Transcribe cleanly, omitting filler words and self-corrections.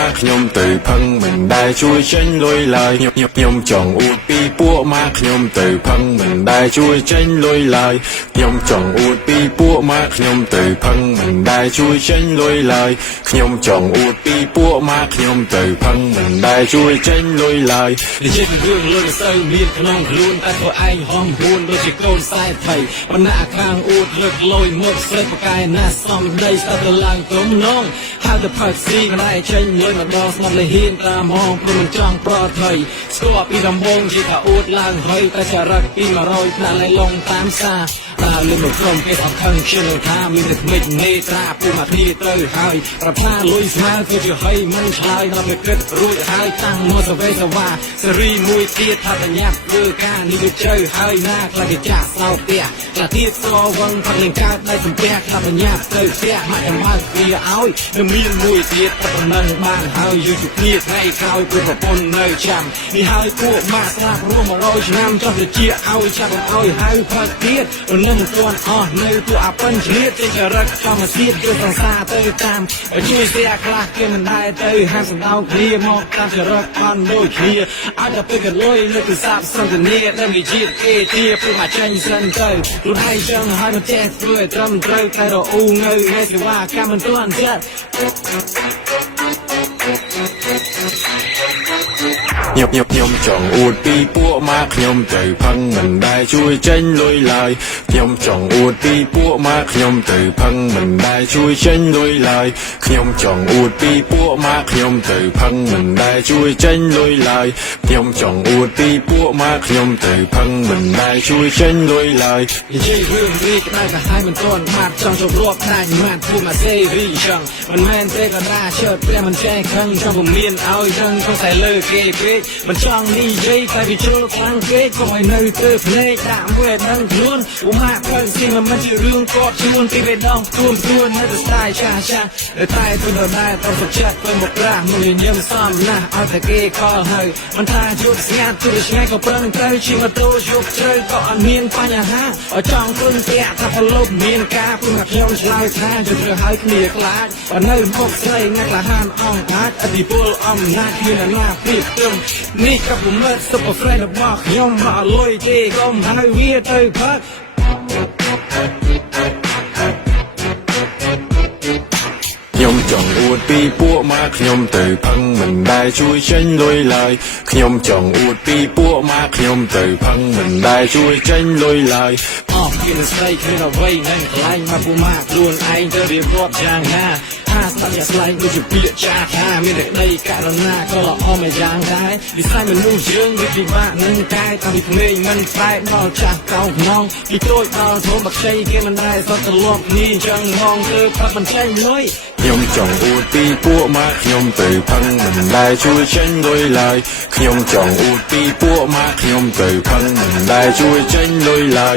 มาខ្ញុំទៅផឹងមិនដែលជួយចេញលុយឡើយខ្ញុំចង់អួតពីពួកម៉ាខ្ញុំទៅផឹងមិនដែលជួយចេញលុយឡើយខ្ញុំចង់អួតពីពួកម៉ាខ្ញុំទៅផឹងមិនដែលជួយចេញលុយឡើយខ្ញុំចង់អួតពីពួកម៉ាខ្ញុំទៅផឹងមិនដែលជួយចេញលុយឡើយនិយាយពីរឿងលុយមិនសូវមានក្នុងខ្លួនតែធ្វើឯងហំហួនដូចជាកូនខ្សែថៃបណ្ណាខាងអួតលើកលុយមកស្រីប្រកែណាសំដីស្ដាប់ទៅឡើងក្រុមនងហើយទៅផឹកស៊ីកន្លែងចេញលុយមកដល់ស្មាត់លេហ៊ានតាមហងព្រមមិនចង់ប្រថុយស្គាល់ពីដំបងជាថាអួតឡើងហើយតែចរិតពី100ផ្នែកឡៃឡងតាមសារដើរលេងមកក្រុមគេអត់ខឹងខ្ញុំថាមានតែថ្មិចនេត្រាពូមកទីទៅហើយប្រផាលុយស្មើគឺជាហីមិនឆ្លើយដល់ពេលគិតរួចហើយតាំងមកសវេសវ៉ាសេរីមួយទៀតថាបញ្ញាធ្វើការនេះវាជ្រៅហើយណាខ្លាចគេចាក់ស្រោបផ្ទះខ្លះទៀតស្គរវឹងផឹកលេងកើតនៅសំពះថាបញ្ញាទៅផ្ទះមកចាំបើវាឲ្យនៅមានមួយទៀតប៉ុណ្ណឹងបានហើយយូរជគ្នាថ្ងៃក្រោយព្រោះប្រពន្ធនៅចាំនេះហើយពួកម៉ាក់ស្លាប់រួម100ឆ្នាំចោះទៅជាឲ្យចាប់ឲ្យហៅផឹកទៀតមិននឹងទាន់អស់នៅពួកអាប៉ិនឆ្លៀតចេញចរិតធម្មជាតិយកសង្សារទៅតាមជួយស្រាខ្លះគេមិនដែរទៅហាមសម្ដៅគ្នាមកតាមចរិតអន់ដូចគ្នាឲ្យតែពេលកលុយលើកសាបសន្តានាដែលវិជាគេទាព្រោះមកចេញសិនទៅខ្លួនឯងចឹងហើយមិនចេះធ្វើឲ្យត្រឹមត្រូវតែរអ៊ូងើហើយសេវាកម្មមិនទាន់ចិត្តខ្ញុំចង់អួតពីពួកម៉ាខ្ញុំទៅផឹងមិនដែលជួយចេញលុយឡើយខ្ញុំចង់អួតពីពួកម៉ាខ្ញុំទៅផឹងមិនដែលជួយចេញលុយឡើយខ្ញុំចង់អួតពីពួកម៉ាខ្ញុំទៅផឹងមិនដែលជួយចេញលុយឡើយខ្ញុំចង់អួតពីពួកម៉ាខ្ញុំទៅផឹងមិនដែលជួយចេញលុយឡើយនិយាយរឿងនេះក្តៅកាហាយមិនទាន់បាត់ចង់ជប់រាប់ដាច់ម៉ាត់ពួកមកសេរីចឹងមិនមែនទេក៏ដាជើព្រះមិនចេះខឹងចង់ពមៀនឲ្យដឹងចង់តែលើគេពេកមិនចង់និយាយតែវាជ្រុលខ្លាំងពេកកុំឲ្យនៅទៅភ្នែកដាក់មួយដឹងខ្លួនឧមាផឹកស៊ីមិនជារឿងកត់ជួនពីបេដងខ្លួននៅតែស្ដាយចាស់តែទៅដល់ដែរต้องសុខចិត្តទៅមកប្រាស់មួយញឹមសំណាស់ឲ្យតែគេខលហើយមិនថាយល់ស្ងាត់ទៅឆ្ងាយក៏ប្រឹងត្រូវជិះម៉ូតូយកជ្រៅក៏អត់មានបញ្ហាឲ្យចង់ខ្លួនស្ទាក់ថាប្រឡប់មានការព្រោះខ្ញុំឆ្លើយថាជឿឲ្យគ្នាខ្លាចបើនៅមុខស្រីអ្នកក្លាហានអង្អាចអធិពលអំណាចមានអាណាព្រៀបត្រឹមនេះក៏ពុំមើល Super Friend របស់ខ្ញុំមកលុយទេកុំហៅវាទៅផឹកខ្ញុំចង់អួតពីពួកម៉ាខ្ញុំទៅផឹងមិនដែលជួយចេញលុយឡើយខ្ញុំចង់អួតពីពួកម៉ាខ្ញុំទៅផឹងមិនដែលជួយចេញលុយឡើយអស់គេនឹងស្ដីគ្មានអ្វីនឹងខ្លាញ់មកពួកម៉ាខ្លួនឯងទៅរៀបរាប់យ៉ាងណាថាស្ដាប់ជាស្លែងដូចជាពាក្យចាស់ថាមានតែក្តីករណាក៏ល្អមួយយ៉ាងដែរនិស័យមនុស្សយើងវាពិបាកនឹងកាយតាំងពីក្មេងមិនខ្សែដល់ចាស់កោងខ្នងពីតូចដល់ធំបាក់ជ័យគេមិនដែលសតលប់នេះចឹងងងទៅផឹកមិនចេញលុយខ្ញុំចង់អួតពីពួកម៉ាខ្ញុំទៅផឹងមិនដែលជួយចេញលុយឡើយខ្ញុំចង់អួតពីពួកម៉ាខ្ញុំទៅផឹងមិនដែលជួយចេញលុយឡើយ